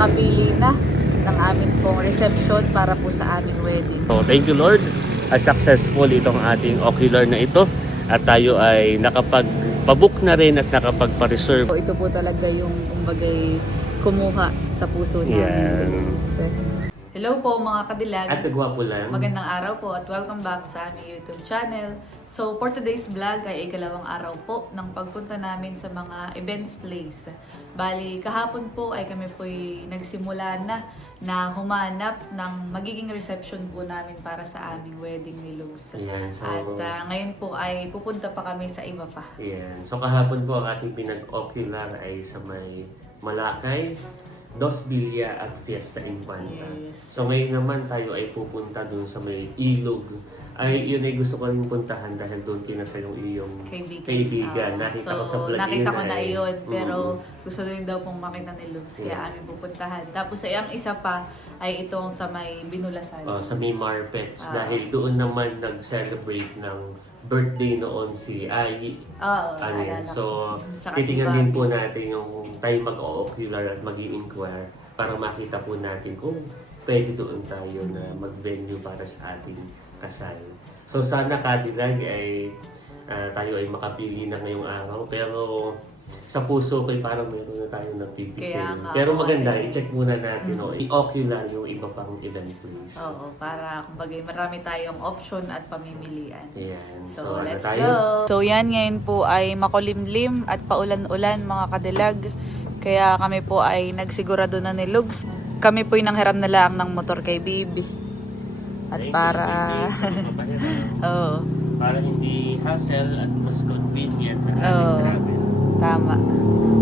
nakapili na ng aming pong reception para po sa aming wedding. So, thank you Lord. Successful itong ating ocular na ito. At tayo ay nakapagpabook na rin at nakapagpa-reserve. So, ito po talaga yung kumbagay kumuha sa puso namin. Yan. Hello po mga kadilag. At nagwapo lang. Magandang araw po at welcome back sa aming YouTube channel. So for today's vlog ay ikalawang araw po ng pagpunta namin sa mga events place. Bali kahapon po ay kami po'y nagsimula na humanap ng magiging reception po namin para sa aming wedding ni Luz. Yan, so, at ngayon po ay pupunta pa kami sa iba pa. Yan. So kahapon po ang ating pinag-ocular ay sa may Malacay, Dos Villa at Fiesta Infanta. Yes. So ngayon naman tayo ay pupunta doon sa may Ilog. Ay yun ay gusto ko rin puntahan dahil doon pinasa yung iyong kaibigan. Nakita ko sa vlog nakita ko na ay, yun, pero gusto rin daw pong makita ni Luz, kaya aming pupuntahan. Tapos ay ang isa pa ay itong sa may Binulasan. sa may Marpets dahil doon naman nag-celebrate ng birthday noon si Ai. Ayala. So, Tsaka titingnan si din Bobby. po natin yung tayo mag-ocular at mag-i-inquire para makita po natin kung pwede doon tayo na mag-venue para sa ating kasal. So, sana kadilag ay tayo ay makapili na ngayong araw. Pero sa puso ko ay parang meron na tayo napipisil. Pero maganda, i-check muna natin i-ocular yung iba pang event place. Oo, para kumbaga marami tayong option at pamimilian. Ayan. So, ano let's tayo? go! So yan, ngayon po ay makulimlim at paulan-ulan mga kadilag. Kaya kami po ay nagsigurado na ni Lugs. Kami po ay nanghiram na lang ng motor kay Bibi. At para... Oo. Para hindi hassle at mas convenient na Oo. Tama.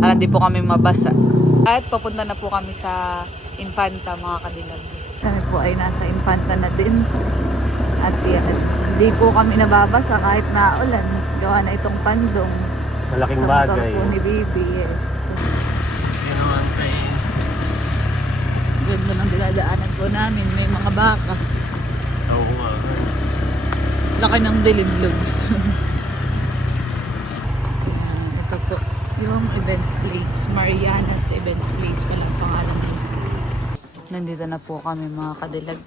Para hindi po kami mabasa. At papunta na po kami sa Infanta mga kadilag. Kami po ay nasa Infanta na din. At yan, hindi po kami nababasa kahit na ulan. Gawa na itong pandong. malaking Sa motor bagay. po ni Bibi. Yes. Ano ang sa'yo? Ganda ng dinadaanan po namin. May mga baka. Oo nga. Laki ng dilidlogs. Ito po yung events place. Mariana's Events Place pala ang pangalan nila. Nandito na po kami mga kadilag.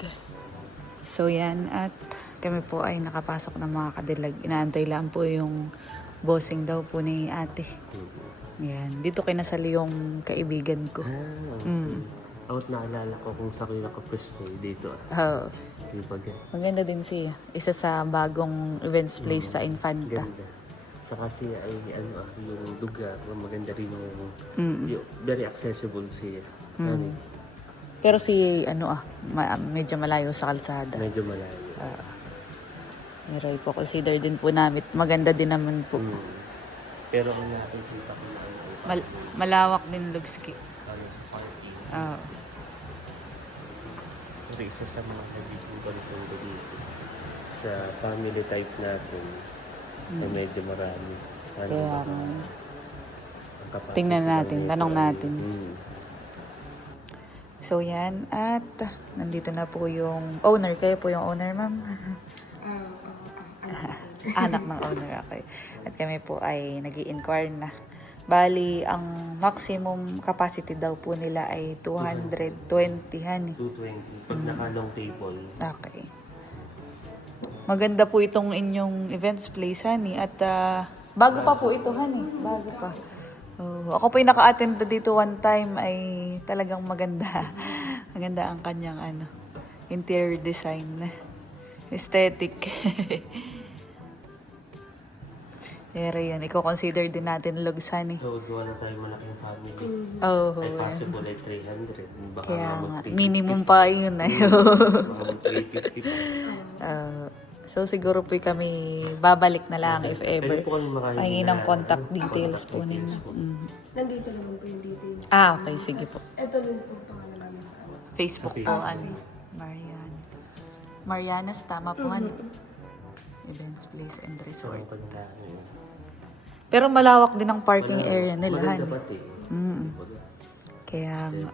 So yan, at kami po ay nakapasok ng mga kadilag. Inaantay lang po yung bossing daw po ni ate. Yan. Dito kinasali yung kaibigan ko. Out naalala ko kung saan kayo nakapresto dito. Oh. Diba? Maganda din siya. Isa sa bagong events place sa Infanta. Ganda. Saka siya ay yung lugar, maganda rin yung very accessible siya. Pero si medyo malayo sa kalsada. Medyo malayo. Pero ipo-consider din po namin. Maganda din naman po. Pero kung nakikita ko na Malawak din Lugski. sa parking. Pero isa sa mga nagiging concern ko dito sa family type natin na medyo marami. Kaya tingnan natin, tanong natin. So yan, at nandito na po yung owner. Kayo po yung owner, ma'am? Anak ng owner, okay. At kami po ay nag-i-inquire na. Bali, ang maximum capacity daw po nila ay 220, honey. 220. Pag naka-long table. Okay. Maganda po itong inyong events place, honey. At bago pa po ito, honey. Bago pa. Ako po yung naka-attend dito one time ay talagang maganda. Maganda ang kanyang interior design. Aesthetic. Pero yan, i-consider din natin Lugs, honey. So, gawa na tayo malaking family. Ay possible ay 300. Baka Kaya nga, mag-350. minimum pa yun. Baka mag-350 pa. So siguro po kami babalik na lang if ever. Pwede po kami makahingi Pahingi na ng contact details po ninyo. Nandito naman po yung details. Okay, sige po. Ito din po ang pangalan namin sa Facebook po, Mariana's, tama po, Events Place and Resort. Pero malawak din ang parking area nila, Maganda honey. pati. Kaya nga.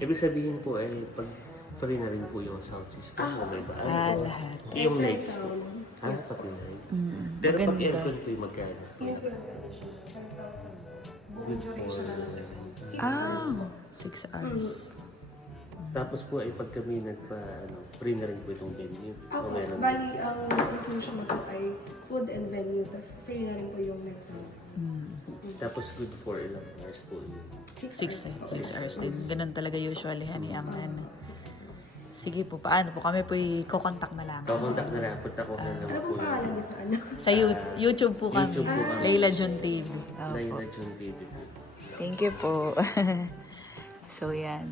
Ibig sabihin po ay pag free na rin po yung sound system o may ba? Lahat. Yung lights po. Pati lights. Pero pag aircon po yung magkano? Yun po yung condition. 10,000. Buong duration na lang. 6 hours po. 6 hours. Tapos po ay pag kami free na rin po itong venue. O Ako, meron din? bali, ang inclusion mo po ay food and venue, tapos free na rin po yung lessons. Tapos good for ilang hours po yun. 6 hours. 6 hours din. Ganun talaga usually, honey, ang ano. Sige po, paano po? Kami po i-contact na lang. Kakontak na lang, punta ko na Ano naman po po pangalan niyo sa ano? Sa YouTube po kami. YouTube po kami. Layla John TV. Opo. Layla June TV po. Thank you po. So, yan.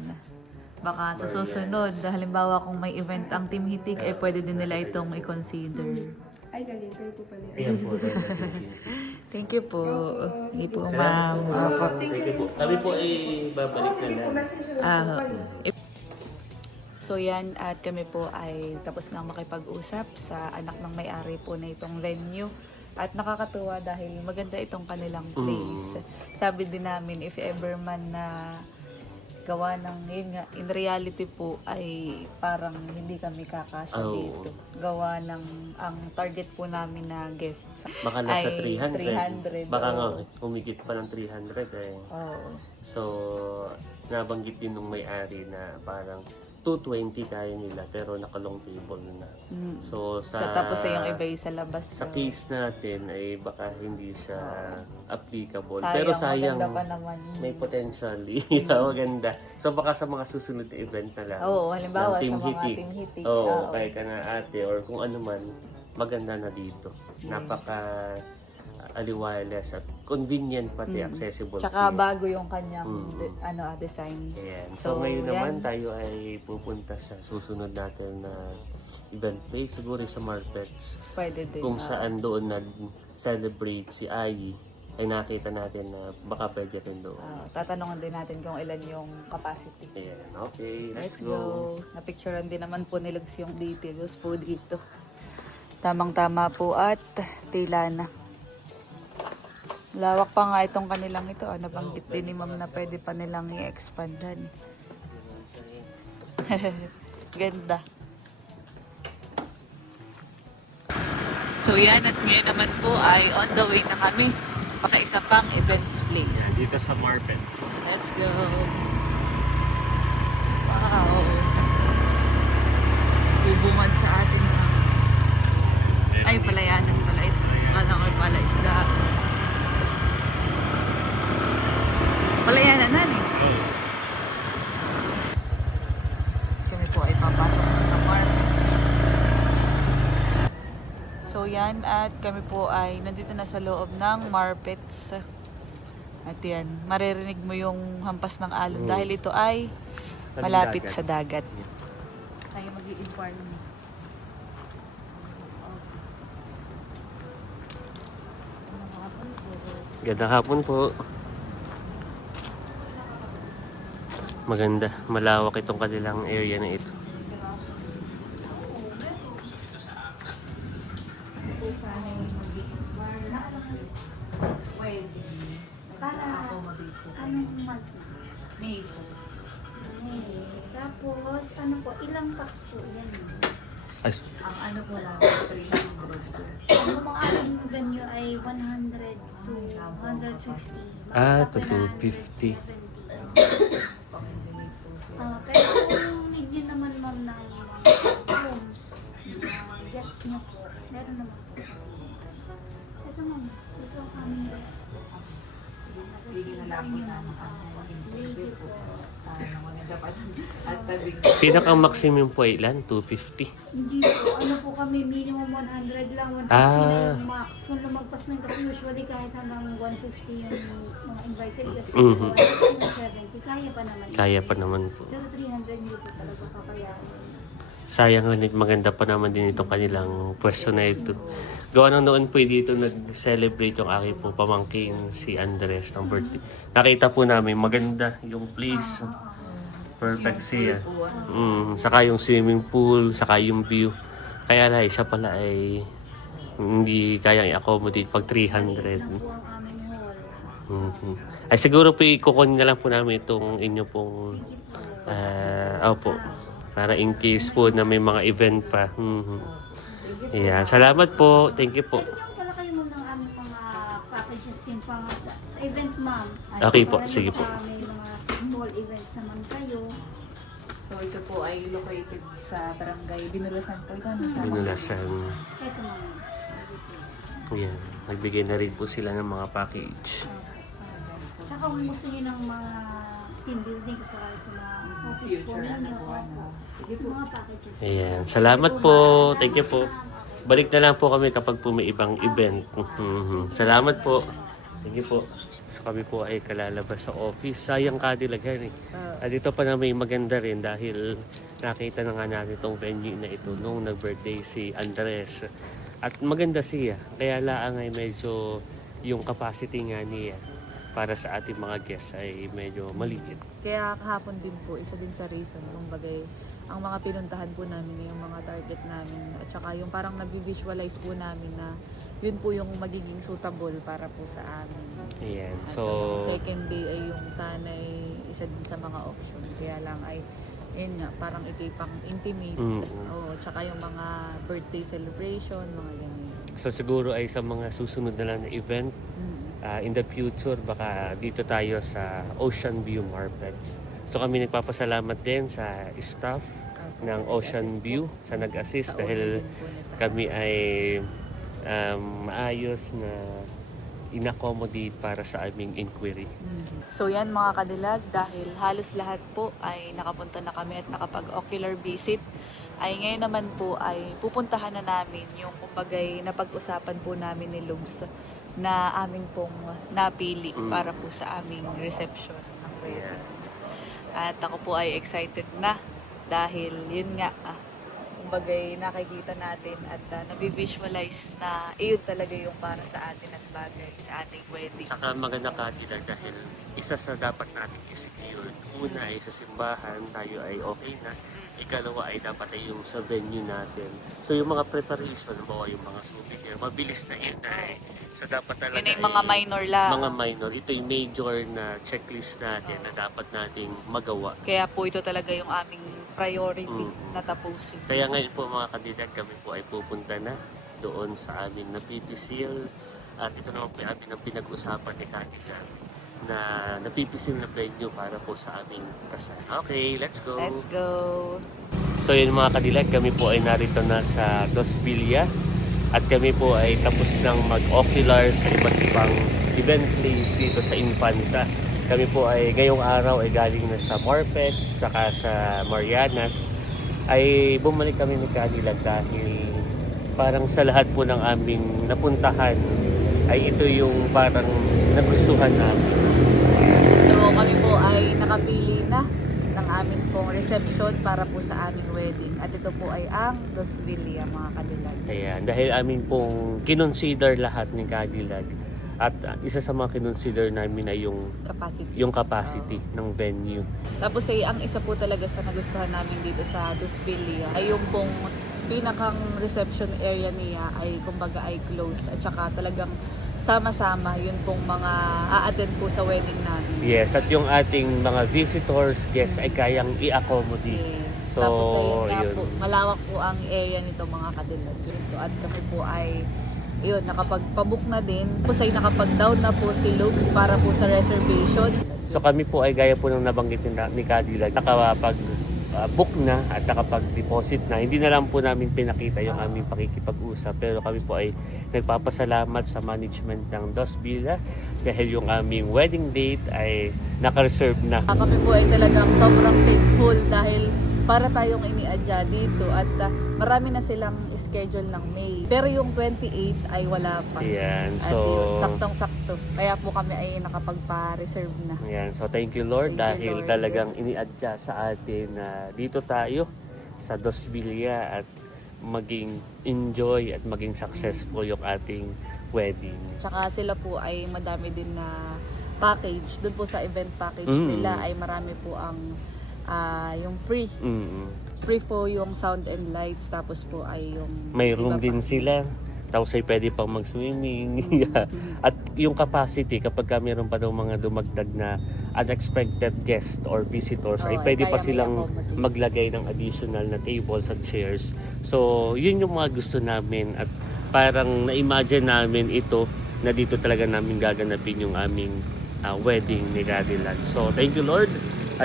Baka sa susunod, halimbawa kung may event ang Team Hitik, ay pwede din nila itong i-consider. Ay, galing. Kayo po pala. Ayan po, Layla June TV. Thank you po. Hindi po, Salamat ma'am. po. Opo. Thank Thank you you. po. Kami po ay babalik na Sige po, lang. message na lang po kayo. So yan, at kami po ay tapos nang makipag-usap sa anak ng may-ari po na itong venue. At nakakatuwa dahil maganda itong kanilang place. Sabi din namin, if ever man na gawa ng, yun nga, in reality po ay parang hindi kami kakasya Oh. dito. Gawa ng, ang target po namin na guests Baka nasa ay 300. 300. Baka nga, oo. humigit pa ng 300 eh. Oo. So, nabanggit din nung may-ari na parang 220 kaya nila pero nakalong table na. So, So, tapos ay yung iba ay sa labas. sa so, case natin ay baka hindi siya applicable. sayang, Pero sayang, maganda pa naman. may potentially. Maganda. So baka sa mga susunod na event na lang. Oo, halimbawa, ng Team sa mga Hitik. Team Hitik. Oo, Oo. kahit ka na ate or kung ano man, maganda na dito. Napaka aliwalas at convenient pati accessible. Tsaka siya. bago yung kanyang design. Ayan. So, So, ngayon yan. naman tayo ay pupunta sa susunod natin na event place, siguro sa Marpets. Pwede din. Kung saan doon nag-celebrate si Ai, ay nakita natin na baka pwede rin doon. Tatanungan din natin kung ilan yung capacity. Ayan, okay, Let's go. Napicturean din naman po ni Lugs yung details po dito. Tamang-tama po at tila na. Lawak pa nga itong kanilang ito. Nabanggit din ni Ma'am na pwede pa nilang i-expand dyan. Ganda. So yan, at ngayon naman po ay on the way na kami sa isa pang events place. Dito sa Marpets. Let's go. Wow. Bubungad sa atin. Ay, palayanan pala ito. Akala ko pala isda. Palayanan na eh. Kami po ay papasok na sa market. So yan, at kami po ay nandito na sa loob ng Marpets. At yan, maririnig mo yung hampas ng alon dahil ito ay malapit sa dagat. Tayo mag-i-inquire mo. Ganda hapon po. Maganda, malawak itong kanilang area na ito. May Tapos, ano po, ilang packs po yan? Ay, ang ano po lang, 300. Ang mga alam mo ganyo ay 100 to 150. to 250. Pero kung need nyo naman ma'am ng rooms, guest nyo po, meron naman po. Ito ma'am, ito ang aming guest po. Sige na lang po sa mga interview po. Dapat at tabing. Pinakang maximum po ay ilan? 250. Hindi po, ano po kami, minimum 100 lang, 150 na yung max. Kung lumagpas man kasi usually kahit hanggang 150 yung mga invited guests, 170, kaya pa naman. Kaya pa naman po. Pero 300 hindi po talaga kakayanin. Sayang ngunit maganda pa naman din itong kanilang pwesto na ito. Gawa ng noon po dito nag-celebrate yung aking po pamangkin si Andres ng birthday. Nakita po namin maganda yung place. Perfect siya. Saka yung swimming pool, saka yung view. Kaya lang, siya pala ay hindi kayang i-accommodate pag 300. Po ang aming hall. Ay siguro po ikukunin na lang po namin itong inyo pong opo. Para in case po na may mga event pa. Yeah, salamat po. Thank you po. Pwede lang pala kayo muna ng aming mga packages din pa sa event ma'am. Okay po, Para sige yung po. May mga authorized naman kayo. So ito po ay located sa barangay Binulasan po. Ito nasa Binulasan. Ito naman. Yan. Nagbigay na rin po sila ng mga package. Tsaka kung gusto nyo ng mga team building ko sa mga office po ninyo. Mga packages. Ayan. Salamat po. Thank you po. Balik na lang po kami kapag po may ibang event. Salamat po. Thank you po. So kami po ay kalalabas sa office. Sayang kadilaghan eh. At dito pa na may maganda rin dahil nakita na nga natin itong venue na ito nung nag-birthday si Andres. At maganda siya. Kaya laang ay medyo yung capacity nga niya para sa ating mga guests ay medyo maliit. Kaya kahapon din po, isa din sa reason kung bagay ang mga pinuntahan po namin, yung mga target namin, at saka yung parang nabivisualize po namin na yun po yung magiging suitable para po sa amin. Ayan. At So, ang second day ay yung sana ay isa din sa mga option. Kaya lang ay, yun nga, parang ito'y pang intimate. Oo, tsaka yung mga birthday celebration, mga ganyan. so siguro ay sa mga susunod na lang na event, in the future, baka dito tayo sa Ocean View Marpets. So kami nagpapasalamat din sa staff ng Ocean View sa nag-assist dahil kami ay maayos na in-accommodate para sa aming inquiry. So yan mga kadilag, dahil halos lahat po ay nakapunta na kami at nakapag-ocular visit, ay ngayon naman po ay pupuntahan na namin yung kumbagay na pag-usapan po namin ni Lugs na aming pong napili para po sa aming reception ng wedding. At ako po ay excited na dahil yun nga, kumbagay nakikita natin at nabivisualize na iyon talaga yung para sa atin at bagay sa ating wedding. Saka maganda kadila dahil isa sa dapat natin i-secure. Una ay sa simbahan, tayo ay okay na. Ikalawa ay dapat ay yung sa venue natin. So yung mga preparation, bawa yung mga souvenir, mabilis na yun ay so dapat talaga Yun ay mga minor lang. mga minor. Ito yung major na checklist natin na dapat nating magawa. Kaya po ito talaga yung aming priority na tapusin. Kaya ngayon po mga kandidat, kami po ay pupunta na doon sa aming napipisil. At ito naman po amin ang pinag-usapan ni kandidat na napipisil na venue para po sa aming kasal. Okay, let's go! Let's go! So yun mga kandidat, kami po ay narito na sa Dos Villa. At kami po ay tapos ng mag-ocular sa iba't ibang event place dito sa Infanta. Kami po ay ngayong araw ay galing na sa Marpets, saka sa Marianas. Ay bumalik kami ni Cadillac dahil parang sa lahat po ng aming napuntahan ay ito yung parang nagustuhan namin. So kami po ay nakapili na ng aming pong reception para po sa aming wedding. At ito po ay ang Dos Villa, mga kadilag. Ayan, dahil amin pong kinonsider lahat ni Cadillac. At isa sa mga kinonsider namin ay yung capacity ng venue. Tapos ay ang isa po talaga sa nagustuhan namin dito sa Dos Villa ay yung pong pinakang reception area niya ay kumbaga ay close. At saka talagang sama-sama yun pong mga a-attend po sa wedding namin. Yes, at yung ating mga visitors, guests ay kayang i-accommodate. Yes. So, Tapos ayun nga yun. po, malawak po ang area nito mga kadilag. At kami po ay yun, nakapagpabook na din. Tapos ay nakapag-down na po si Lugs para po sa reservation. So kami po ay gaya po ng nabanggit ni Cadillac, nakapag-book na at nakapag-deposit na. Hindi na lang po namin pinakita yung aming pakikipag-usap, pero kami po ay nagpapasalamat sa management ng Dos Villa dahil yung aming wedding date ay naka-reserve na. Kami po ay talagang sobrang thankful dahil para tayong ini-adya dito at marami na silang schedule ng May. Pero yung 28 ay wala pa. Ayan, At so yun, saktong-sakto. Kaya po kami ay nakapagpa-reserve na. ayan, so thank you Lord Thank you, dahil Lord. talagang ini-adya sa atin na dito tayo sa Dos Villa at maging enjoy at maging successful yung ating wedding. Tsaka sila po ay madami din na package. Doon po sa event package nila ay marami po ang yung free. Free po yung sound and lights. Tapos po ay yung May iba room pa. din sila. Tapos ay pwede pang mag-swimming. At yung capacity, kapag mayroon pa daw mga dumagdag na unexpected guest or visitors, ay Oo, pwede pa kaya silang may accommodate. maglagay ng additional na tables at chairs. So, yun yung mga gusto namin. At parang na-imagine namin ito na dito talaga namin gaganapin yung aming wedding ni Cadillac. So, thank you Lord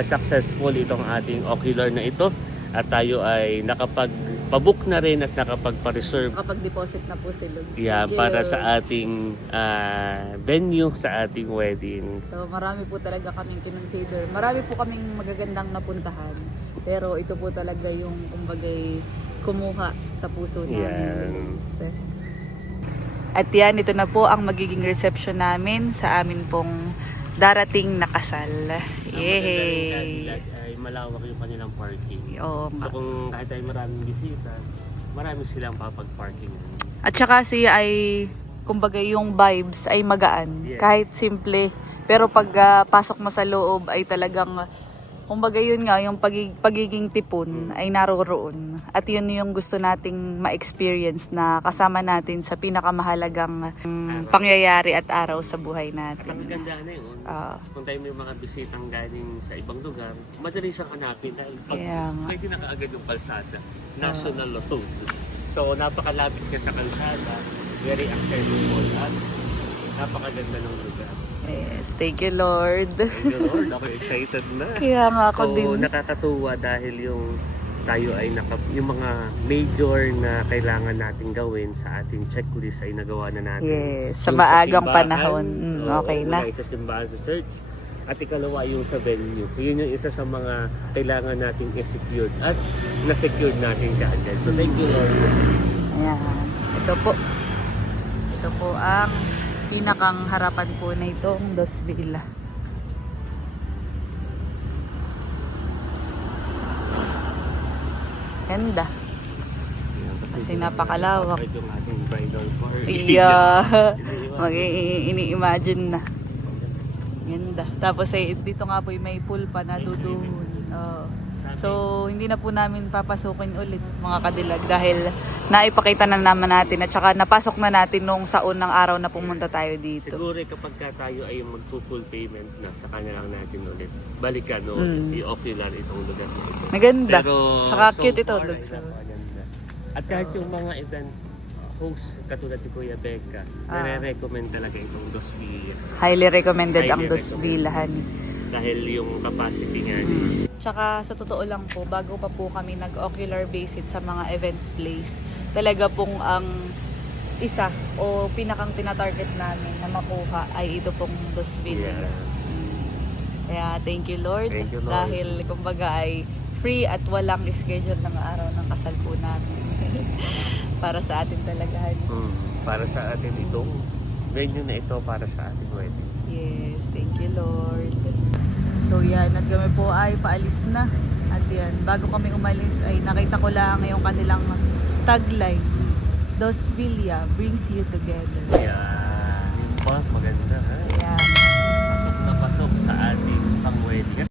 successful itong ating ocular na ito at tayo ay nakapag-pabook na rin at nakapag-reserve Kapag-deposit na po si Lugs. para sa ating venue sa ating wedding. So marami po talaga kaming kinonsider. Marami po kaming magagandang napuntahan. Pero ito po talaga yung kumbagay kumuha sa puso namin. Yan. At yan, ito na po ang magiging reception namin sa amin pong darating na kasal. Yay! Ay malawak yung kanilang parking. Oo So nga. kung kahit ay maraming bisita, marami silang papag-parking. At saka siya ay, kumbaga yung vibes ay magaan. Yes. Kahit simple. Pero pag pasok mo sa loob ay talagang, kumbaga yun nga, yung pagiging tipon ay naroroon. At yun yung gusto nating ma-experience na kasama natin sa pinakamahalagang pangyayari at araw sa buhay Ang natin. ganda na yun. Ah. Kung tayo may mga bisitang galing sa ibang lugar, madali siyang hanapin dahil Kaya nga. pwede na kaagad yung kalsada. National road. So napakalapit ka sa kalsada, very accessible at napakaganda ng lugar. Yes, thank you Lord. Thank you Lord, ako excited na. Kaya nga ako So din. nakakatuwa dahil yung tayo ay yung mga major na kailangan nating gawin sa ating checklist ay nagawa na natin. Yes, sa Yung maagang simbahan, panahon. Okay na. Una, isa simbahan sa church. At ikalawa yung sa venue. Yun yung isa sa mga kailangan nating execute at na-secure natin kaagad. So thank you Lord. Ayan. Ito po. Ito po ang pinakang harapan po na itong Dos Villa. Ganda. Kasi napakalawak. Ito yung ating bridal party. Iya. Ini-imagine na. Ganda. Tapos dito nga po may pool pa na doon. So, hindi na po namin papasukin ulit mga kadilag dahil naipakita na naman natin at saka napasok na natin nung sa unang araw na pumunta tayo dito. Siguro kapag tayo ay mag-full payment na, saka na lang natin ulit balikan ulit i-ocular itong lugar na ito. Maganda. Pero Saka so cute ito. far, ay napakaganda. At kahit yung mga event host katulad ni Kuya Becca, nare-recommend talaga itong Dos Villa. Highly recommended ang Highly Dos recommended. Villa, honey. Dahil yung capacity niya. Tsaka sa totoo lang po, bago pa po kami nag-ocular visit sa mga events place, talaga pong ang isa o pinakang tinatarget namin na makuha ay ito pong Dos Villa. Yeah. Kaya thank you Lord, Thank you, Lord. dahil kumbaga ay free at walang schedule ng araw ng kasal po namin. Para sa atin talaga. Para sa atin itong venue na ito para sa ating wedding. Yes, thank you Lord. So yan, at kami po ay paalis na. At yan, bago kami umalis ay nakita ko lang yung kanilang tagline. Dos Villa brings you together. Kaya yun pa,